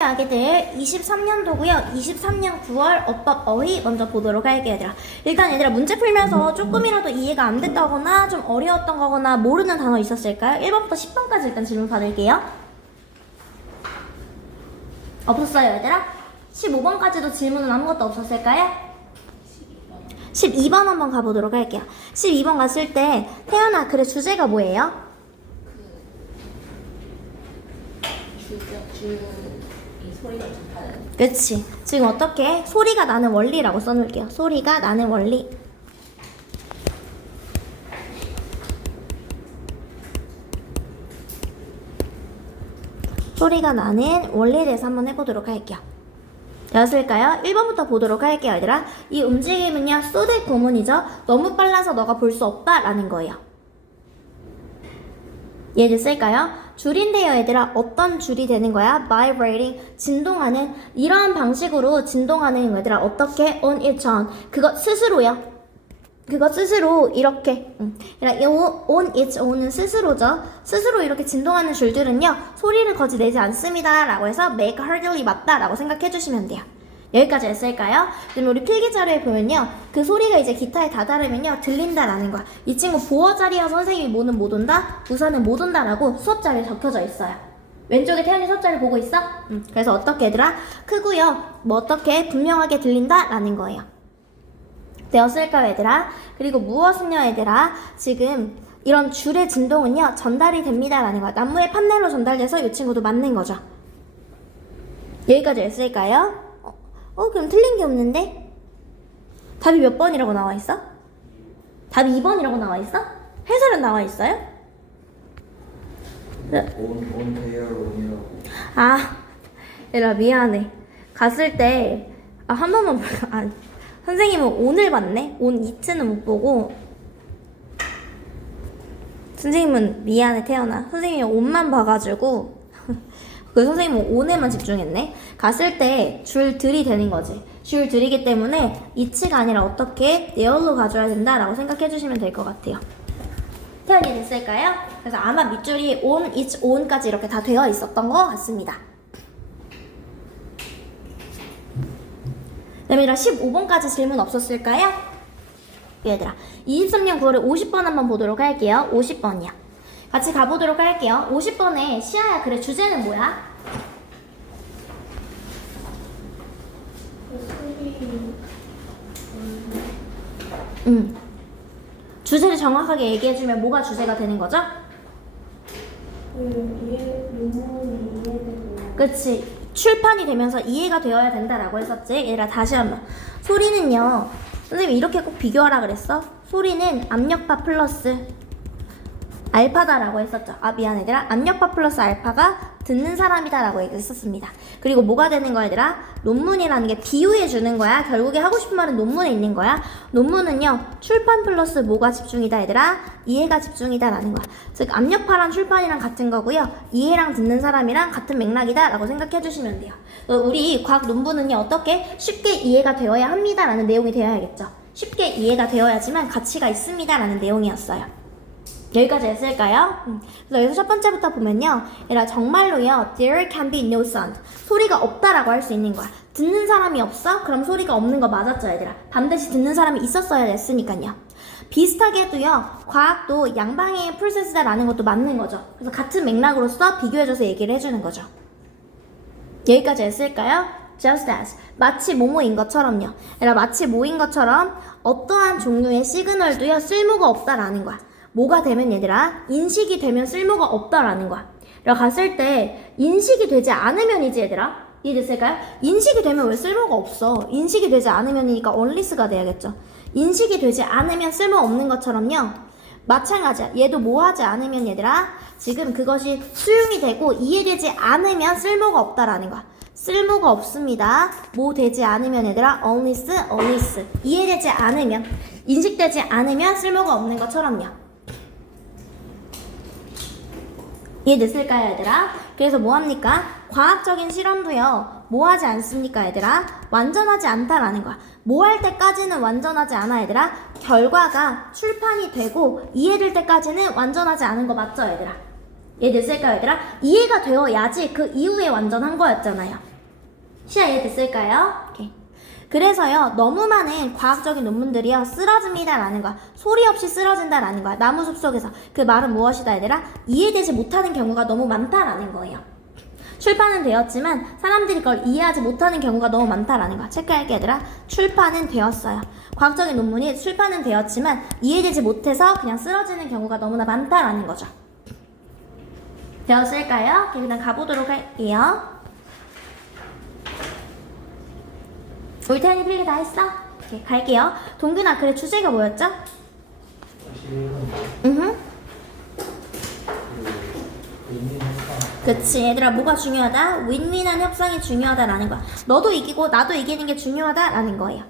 하게 될 23년도고요. 23년 9월 어법 어휘 먼저 보도록 할게요, 얘들아. 일단 얘들아 문제 풀면서 조금이라도 이해가 안 됐다거나 좀 어려웠던 거거나 모르는 단어 있었을까요? 1번부터 10번까지 일단 질문 받을게요. 없었어요, 얘들아? 15번까지도 질문은 아무것도 없었을까요? 12번 한번 가보도록 할게요. 12번 갔을 때 태연아, 그래 주제가 뭐예요? 이 소리가 좋다는. 그치. 지금 어떻게? 소리가 나는 원리라고 써놓을게요. 소리가 나는 원리. 소리가 나는 원리에 대해서 한번 해보도록 할게요. 되었을까요? 1번부터 보도록 할게요, 얘들아. 이 움직임은요, so that 구문이죠. 너무 빨라서 너가 볼 수 없다 라는 거예요. 이해됐을까요? 줄인데요, 얘들아. 어떤 줄이 되는 거야? vibrating, 진동하는, 이러한 방식으로 진동하는 얘들아. 어떻게? on its own. 그것 스스로요. 그것 스스로 이렇게 on its own은 스스로죠. 스스로 이렇게 진동하는 줄들은요, 소리를 거의 내지 않습니다 라고 해서 make hardly 맞다 라고 생각해 주시면 돼요. 여기까지 했을까요? 그럼 우리 필기자료에 보면요, 그 소리가 이제 기타에 다다르면요 들린다라는 거야. 이 친구 보어 자리여서 선생님이 뭐는 못 온다, 우선은 못 온다라고 수업 자리에 적혀져 있어요. 왼쪽에 태연이 수업 자리 보고 있어? 그래서 어떻게 얘들아? 크고요, 뭐 어떻게 분명하게 들린다라는 거예요. 되었을까요, 얘들아? 그리고 무엇은요, 얘들아? 지금 이런 줄의 진동은요 전달이 됩니다라는 거야. 나무의 판넬로 전달돼서 이 친구도 맞는 거죠. 여기까지 했을까요? 그럼 틀린 게 없는데? 답이 몇 번이라고 나와 있어? 답이 2번이라고 나와 있어? 해설은 나와 있어요? 온 대열 온이라고. 얘들아 미안해. 갔을 때 한 번만 선생님은 온을 봤네? 온 이츠는 못 보고. 선생님은 미안해, 태연아. 선생님이 온만 봐가지고 그 선생님은 온에만 집중했네. 갔을 때 줄들이 되는 거지. 줄들이기 때문에 이츠가 아니라 어떻게 네얼로 가져야 된다라고 생각해 주시면 될 것 같아요. 태연이 됐을까요? 그래서 아마 밑줄이 on, it's on까지 이렇게 다 되어 있었던 것 같습니다. 그다음에 15번까지 질문 없었을까요? 얘들아 23년 9월에 50번 한번 보도록 할게요. 50번이요. 같이 가보도록 할게요. 50번에 시아야, 그래 주제는 뭐야? 주제를 정확하게 얘기해주면 뭐가 주제가 되는 거죠? 그치. 출판이 되면서 이해가 되어야 된다라고 했었지. 얘들아 다시 한번. 소리는요, 선생님이 이렇게 꼭 비교하라 그랬어. 소리는 압력파 플러스 알파다라고 했었죠. 미안 얘들아. 압력파 플러스 알파가 듣는 사람이다 라고 얘기했었습니다. 그리고 뭐가 되는 거야, 얘들아? 논문이라는 게 비유해 주는 거야. 결국에 하고 싶은 말은 논문에 있는 거야. 논문은요, 출판 플러스 뭐가 집중이다, 얘들아? 이해가 집중이다 라는 거야. 즉 압력파랑 출판이랑 같은 거고요, 이해랑 듣는 사람이랑 같은 맥락이다 라고 생각해 주시면 돼요. 우리 과학 논문은요, 어떻게? 쉽게 이해가 되어야 합니다 라는 내용이 되어야겠죠. 쉽게 이해가 되어야지만 가치가 있습니다 라는 내용이었어요. 여기까지 했을까요? 그래서 여기서 첫 번째부터 보면요, 얘들아 정말로요, there can be no sound, 소리가 없다라고 할 수 있는 거야. 듣는 사람이 없어? 그럼 소리가 없는 거 맞았죠, 얘들아? 반드시 듣는 사람이 있었어야 됐으니까요. 비슷하게 해도요, 과학도 양방향의 프로세스다라는 것도 맞는 거죠. 그래서 같은 맥락으로서 비교해줘서 얘기를 해주는 거죠. 여기까지 했을까요? just as, 마치 뭐뭐인 것처럼요. 얘들아 마치 뭐인 것처럼 어떠한 종류의 시그널도요 쓸모가 없다라는 거야. 뭐가 되면 얘들아? 인식이 되면 쓸모가 없다라는 거야. 그래서 갔을 때 인식이 되지 않으면이지, 얘들아? 이해됐을까요? 인식이 되면 왜 쓸모가 없어? 인식이 되지 않으면이니까 onless가 돼야겠죠. 인식이 되지 않으면 쓸모없는 것처럼요, 마찬가지야. 얘도 뭐 하지 않으면 얘들아, 지금 그것이 수용이 되고 이해되지 않으면 쓸모가 없다라는 거야. 쓸모가 없습니다. 뭐 되지 않으면 얘들아, onless. 이해되지 않으면, 인식되지 않으면 쓸모가 없는 것처럼요. 이해됐을까요, 얘들아? 그래서 뭐합니까? 과학적인 실험도요, 뭐하지 않습니까, 얘들아? 완전하지 않다라는 거야. 뭐 할 때까지는 완전하지 않아, 얘들아? 결과가 출판이 되고 이해될 때까지는 완전하지 않은 거 맞죠, 얘들아? 이해됐을까요, 얘들아? 이해가 되어야지 그 이후에 완전한 거였잖아요. 시야 이해됐을까요? 오케이. 그래서요, 너무 많은 과학적인 논문들이요, 쓰러집니다라는 거야. 소리 없이 쓰러진다라는 거야. 나무 숲속에서. 그 말은 무엇이다, 얘들아? 이해되지 못하는 경우가 너무 많다라는 거예요. 출판은 되었지만 사람들이 그걸 이해하지 못하는 경우가 너무 많다라는 거야. 체크할게, 얘들아. 출판은 되었어요. 과학적인 논문이 출판은 되었지만 이해되지 못해서 그냥 쓰러지는 경우가 너무나 많다라는 거죠. 되었을까요? 오케이, 그냥 가보도록 할게요. 우리 태연이 필기 다 했어? 오케이, 갈게요. 동균아, 그래, 주제가 뭐였죠? 11번 그 의미 협상. 그치, 얘들아, 뭐가 중요하다? 윈윈한 협상이 중요하다라는 거야. 너도 이기고 나도 이기는 게 중요하다라는 거예요.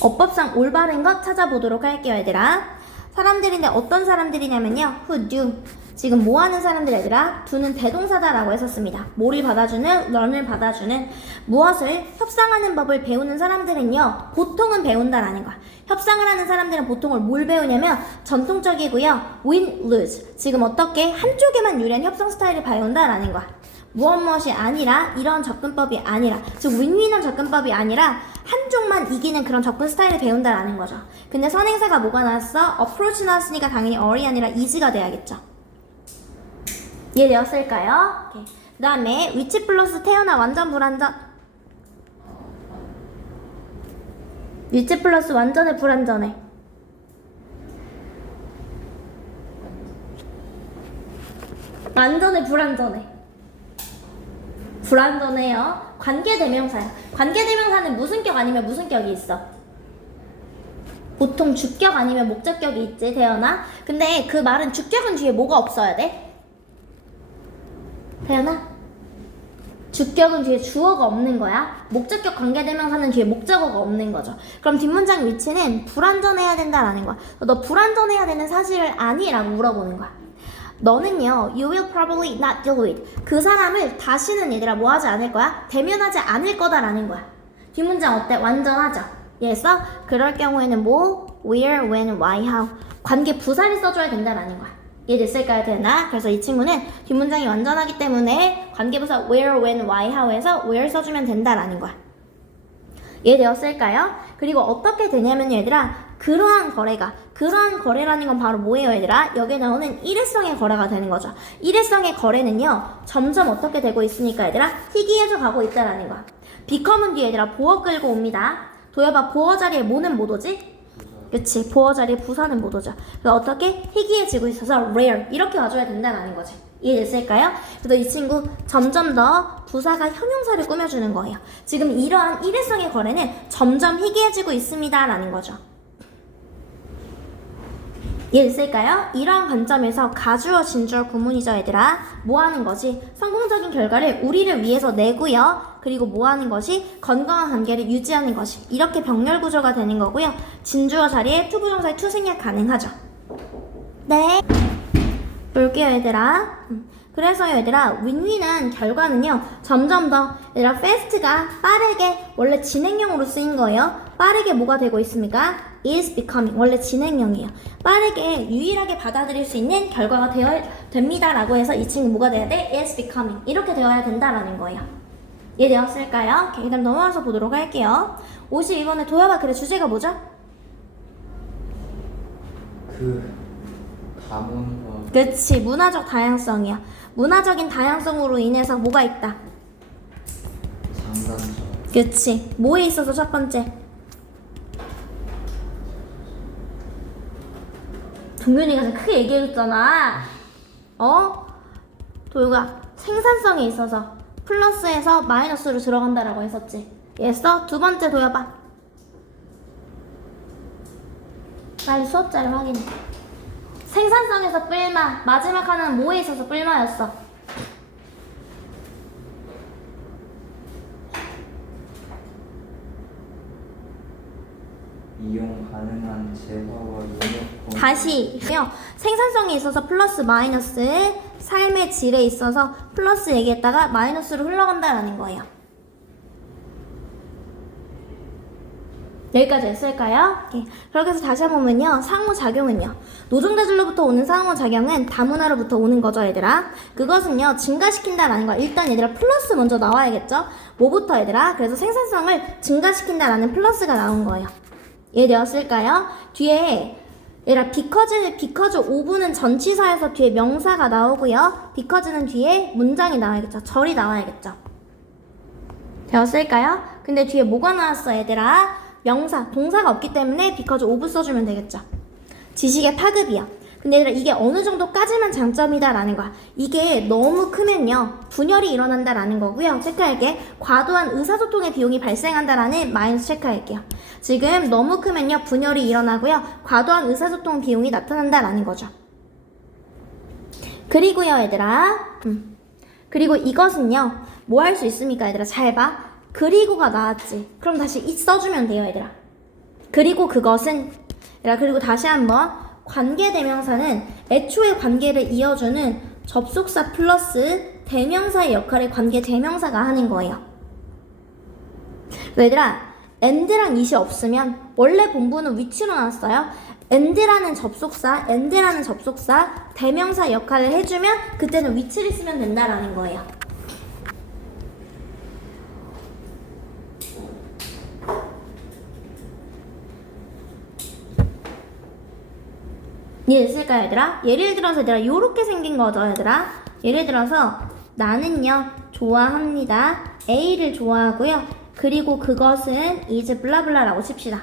어법상 올바른 것 찾아보도록 할게요, 얘들아. 사람들인데 어떤 사람들이냐면요, who do. 지금 뭐 하는 사람들, 얘들아? do는 대동사다라고 했었습니다. 뭐를 받아주는, 런을 받아주는, 무엇을 협상하는 법을 배우는 사람들은요, 보통은 배운다라는 거야. 협상을 하는 사람들은 보통을 뭘 배우냐면 전통적이고요, win, lose. 지금 어떻게 한쪽에만 유리한 협상 스타일을 배운다라는 거야. 무엇이 아니라, 이런 접근법이 아니라, 즉 윈윈한 접근법이 아니라 한쪽만 이기는 그런 접근 스타일을 배운다라는 거죠. 근데 선행사가 뭐가 나왔어? approach 나왔으니까 당연히 or이 아니라 is가 돼야겠죠. 이해되었을까요? 오케이. 그 다음에 위치 플러스 태어나 완전 불완전. 위치 플러스 완전해 불완전해. 완전해 불완전해. 불완전해요. 관계대명사야. 관계대명사는 무슨 격 아니면 무슨 격이 있어? 보통 주격 아니면 목적격이 있지, 태연아. 근데 그 말은 주격은 뒤에 뭐가 없어야 돼? 태연아? 주격은 뒤에 주어가 없는 거야. 목적격 관계대명사는 뒤에 목적어가 없는 거죠. 그럼 뒷문장 위치는 불완전해야 된다라는 거야. 너 불완전해야 되는 사실을 아니? 라고 물어보는 거야. 너는요, you will probably not deal with. 그 사람을 다시는 얘들아 뭐 하지 않을 거야? 대면하지 않을 거다라는 거야. 뒷문장 어때? 완전하죠? 예서 그럴 경우에는 뭐? where, when, why, how. 관계 부사를 써줘야 된다라는 거야. 이해됐을까요, 되나? 그래서 이 친구는 뒷문장이 완전하기 때문에 관계부사 where, when, why, how에서 where 써주면 된다라는 거야. 이해되었을까요? 그리고 어떻게 되냐면 얘들아, 그러한 거래라는 건 바로 뭐예요, 얘들아? 여기에 나오는 일회성의 거래가 되는 거죠. 일회성의 거래는요, 점점 어떻게 되고 있으니까 얘들아, 희귀해져 가고 있다라는 거야. become은 뒤에 얘들아 보어 끌고 옵니다. 도여봐, 보어 자리에 뭐는 못 오지? 그치, 보어 자리에 부사는 못 오죠. 그래서 어떻게? 희귀해지고 있어서 rare 이렇게 와줘야 된다는 거지. 이해됐을까요? 그래서 이 친구 점점 더 부사가 형용사를 꾸며주는 거예요. 지금 이러한 일회성의 거래는 점점 희귀해지고 있습니다 라는 거죠. 이해됐을까요? 이러한 관점에서 가주어, 진주어 구문이죠, 얘들아. 뭐 하는 것이 성공적인 결과를 우리를 위해서 내고요. 그리고 뭐 하는 것이 건강한 관계를 유지하는 것이 이렇게 병렬 구조가 되는 거고요. 진주어 자리에 투부정사의 투 생략 가능하죠. 네. 볼게요, 얘들아. 그래서 얘들아, 윈윈한 결과는요, 점점 더 얘들아, fast가 빠르게 원래 진행형으로 쓰인 거예요. 빠르게 뭐가 되고 있습니까? is becoming 원래 진행형이에요. 빠르게 유일하게 받아들일 수 있는 결과가 되어야 됩니다라고 해서 이 친구 뭐가 돼야 돼? is becoming 이렇게 되어야 된다라는 거예요. 이해되었을까요? 오케이, 그다음 넘어가서 보도록 할게요. 52번에 도여봐, 그래 주제가 뭐죠? 그 가문과 그치, 문화적 다양성이야. 문화적인 다양성으로 인해서 뭐가 있다? 장단점. 그치, 뭐에 있어서 첫 번째? 동균이가 좀 크게 얘기해줬잖아. 도유가 생산성에 있어서 플러스에서 마이너스로 들어간다라고 했었지. 얘써 두 번째 도여봐. 빨리 수업자를 확인해. 생산성에서 뿔마. 마지막 하나는 뭐에 있어서 뿔마였어? 이용 가능한 재화와 용역 다시요. 생산성에 있어서 플러스 마이너스, 삶의 질에 있어서 플러스 얘기했다가 마이너스로 흘러간다라는 거예요. 여기까지 했을까요? 오케이. 그렇게 해서 다시 한번 보면요. 상호작용은요. 노종자질로부터 오는 상호작용은 다문화로부터 오는 거죠, 얘들아. 그것은요. 증가시킨다라는 거야. 일단 얘들아 플러스 먼저 나와야겠죠? 뭐부터 얘들아? 그래서 생산성을 증가시킨다라는 플러스가 나온 거예요. 이해되었을까요? 뒤에 얘들아 because of는 전치사에서 뒤에 명사가 나오고요. because는 뒤에 문장이 나와야겠죠. 절이 나와야겠죠. 되었을까요? 근데 뒤에 뭐가 나왔어, 얘들아? 명사, 동사가 없기 때문에 because of 써주면 되겠죠. 지식의 파급이야. 근데 얘들아 이게 어느 정도까지만 장점이다라는 거야. 이게 너무 크면요 분열이 일어난다라는 거고요. 체크할게. 과도한 의사소통의 비용이 발생한다라는 마이너스 체크할게요. 지금 너무 크면요 분열이 일어나고요. 과도한 의사소통 비용이 나타난다라는 거죠. 그리고요 얘들아 그리고 이것은요 뭐 할 수 있습니까 얘들아? 잘 봐. 그리고가 나왔지. 그럼 다시 it 써주면 돼요 얘들아. 그리고 그것은 얘들아 그리고 다시 한번 관계대명사는 애초에 관계를 이어주는 접속사 플러스 대명사의 역할을 관계대명사가 하는 거예요. 얘들아 and랑 it이 없으면 원래 본부는 which로 나왔어요. and라는 접속사 대명사 역할을 해주면 그때는 which를 쓰면 된다라는 거예요. 이해됐을까요 얘들아? 예를 들어서 얘들아 요렇게 생긴 거죠 얘들아. 예를 들어서 나는요 좋아합니다. A를 좋아하고요. 그리고 그것은 is 블라블라라고 칩시다.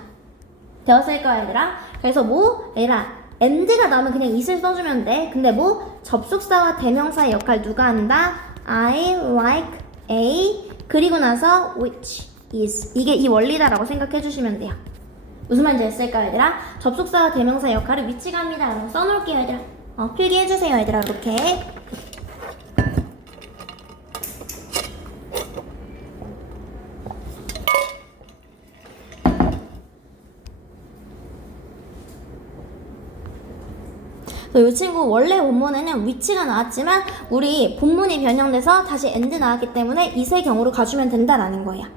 되었을까요 얘들아? 그래서 뭐 얘들아 and가 나오면 그냥 it을 써주면 돼. 근데 뭐 접속사와 대명사의 역할 누가 한다? I like A 그리고 나서 which is 이게 이 원리다라고 생각해 주시면 돼요. 무슨 말인지 됐을까요 얘들아? 접속사와 대명사 역할을 위치가 합니다. 라고 써놓을게요 얘들아. 필기해주세요 얘들아 이렇게. 이 친구 원래 본문에는 위치가 나왔지만 우리 본문이 변형돼서 다시 and 나왔기 때문에 it의 경우로 가주면 된다라는 거야.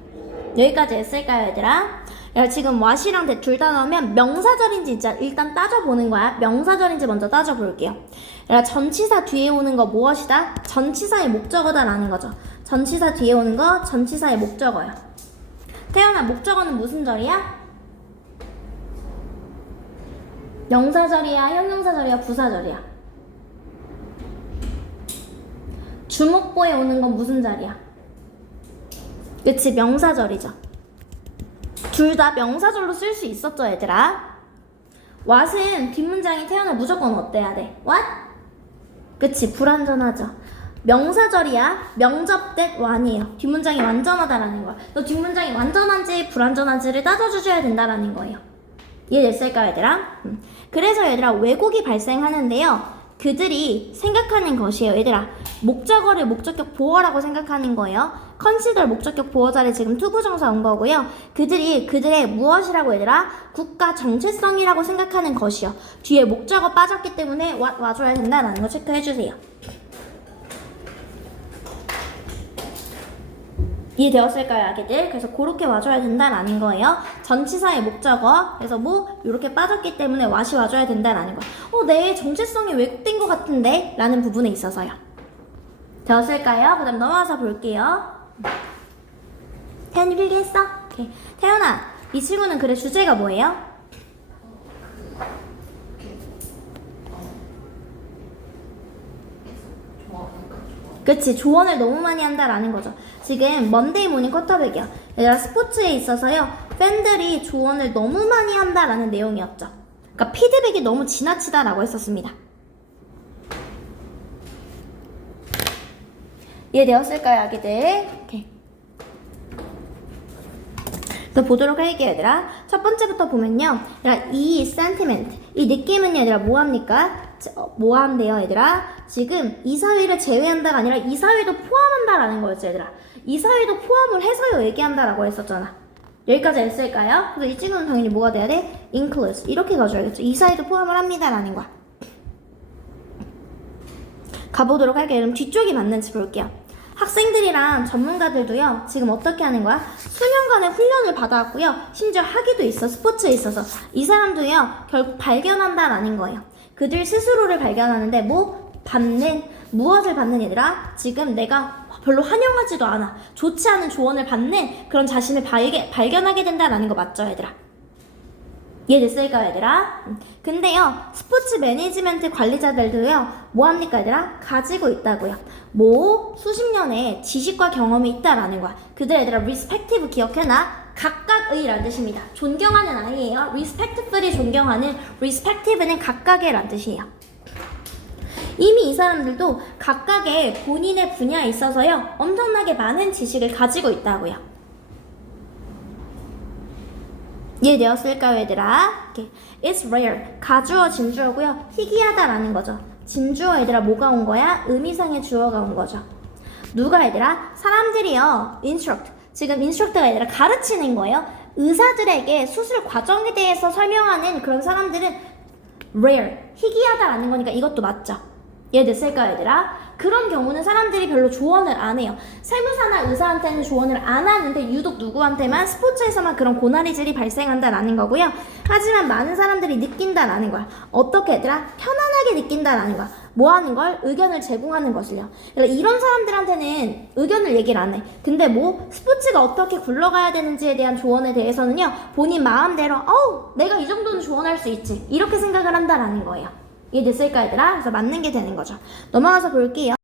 여기까지 했을까요 얘들아? 야, 지금 what이랑 둘 다 나오면 명사절인지 일단 따져보는 거야. 명사절인지 먼저 따져볼게요. 야, 전치사 뒤에 오는 거 무엇이다? 전치사의 목적어다라는 거죠. 전치사 뒤에 오는 거 전치사의 목적어요. 태연아 목적어는 무슨 절이야? 명사절이야? 형용사절이야? 부사절이야? 주목보에 오는 건 무슨 자리야? 그치 명사절이죠. 둘 다 명사절로 쓸 수 있었죠 얘들아. what은 뒷문장이 태어나 무조건 어때야 돼? what? 그치 불완전하죠. 명사절이야 명접 that one이에요. 뒷문장이 완전하다라는 거야. 너 뒷문장이 완전한지 불완전한지를 따져주셔야 된다라는 거예요. 이해됐을까 얘들아? 그래서 얘들아 왜곡이 발생하는데요. 그들이 생각하는 것이에요 얘들아. 목적어를 목적격 보어라고 생각하는 거예요. consider 목적격 보어 자리에 지금 투부정사 온 거고요. 그들의 무엇이라고 얘들아? 국가 정체성이라고 생각하는 것이요. 뒤에 목적어 빠졌기 때문에 와줘야 된다라는 거 체크해주세요. 이해되었을까요 아기들? 그래서 그렇게 와줘야 된다라는 거예요. 전치사의 목적어 그래서 뭐 이렇게 빠졌기 때문에 what이 와줘야 된다라는 거예요. 내 정체성이 왜곡된 것 같은데? 라는 부분에 있어서요. 되었을까요? 그 다음 넘어가서 볼게요. 태연이 필기했어? 오케이. 태연아 이 친구는 글의 주제가 뭐예요? 그치 조언을 너무 많이 한다라는 거죠. 지금 먼데이 모닝 쿼터백이야. 얘들아 스포츠에 있어서요 팬들이 조언을 너무 많이 한다라는 내용이었죠. 그러니까 피드백이 너무 지나치다라고 했었습니다. 이해되었을까요 아기들? 오케이. 그래서 보도록 할게요 얘들아. 첫 번째부터 보면요 얘들아 이 sentiment 이 느낌은 얘들아 뭐합니까? 뭐한대요 얘들아? 지금 이사회를 제외한다가 아니라 이사회도 포함한다라는 거였죠 얘들아. 이사회도 포함을 해서요 얘기한다라고 했었잖아. 여기까지 했을까요? 그래서 이 친구는 당연히 뭐가 돼야 돼? includes 이렇게 가져야겠죠. 이사회도 포함을 합니다라는 거야. 가보도록 할게요. 그럼 뒤쪽이 맞는지 볼게요. 학생들이랑 전문가들도요, 지금 어떻게 하는 거야? 수년간의 훈련을 받아왔고요, 심지어 학위도 있어, 스포츠에 있어서. 이 사람도요, 결국 발견한다라는 거예요. 그들 스스로를 발견하는데, 무엇을 받는 얘들아? 지금 내가 별로 환영하지도 않아. 좋지 않은 조언을 받는 그런 자신을 발견하게 된다라는 거 맞죠, 얘들아? 이해됐을까요, 얘들아? 근데요, 스포츠 매니지먼트 관리자들도요, 뭐합니까, 얘들아? 가지고 있다고요. 수십 년의 지식과 경험이 있다라는 거야. 그들 얘들아, respective 기억해놔. 각각의란 뜻입니다. 존경하는 아이예요. respectfully 존경하는, respective는 각각의란 뜻이에요. 이미 이 사람들도 각각의 본인의 분야에 있어서요, 엄청나게 많은 지식을 가지고 있다고요. 이해되었을까요, 얘들아? It's rare. 가주어, 진주어고요. 희귀하다라는 거죠. 진주어, 얘들아, 뭐가 온 거야? 의미상의 주어가 온 거죠. 누가, 얘들아? 사람들이요. instruct. 지금 instruct가 얘들아 가르치는 거예요. 의사들에게 수술 과정에 대해서 설명하는 그런 사람들은 rare. 희귀하다라는 거니까 이것도 맞죠. 이해됐을까요, 얘들아? 그런 경우는 사람들이 별로 조언을 안 해요. 세무사나 의사한테는 조언을 안 하는데 유독 누구한테만, 스포츠에서만 그런 고나리질이 발생한다라는 거고요. 하지만 많은 사람들이 느낀다라는 거야. 어떻게, 얘들아? 편안하게 느낀다라는 거야. 뭐 하는 걸? 의견을 제공하는 것을요. 그러니까 이런 사람들한테는 의견을 얘기를 안 해. 근데 스포츠가 어떻게 굴러가야 되는지에 대한 조언에 대해서는요, 본인 마음대로 내가 이 정도는 조언할 수 있지, 이렇게 생각을 한다라는 거예요. 이해됐을까, 얘들아? 그래서 맞는 게 되는 거죠. 넘어가서 볼게요.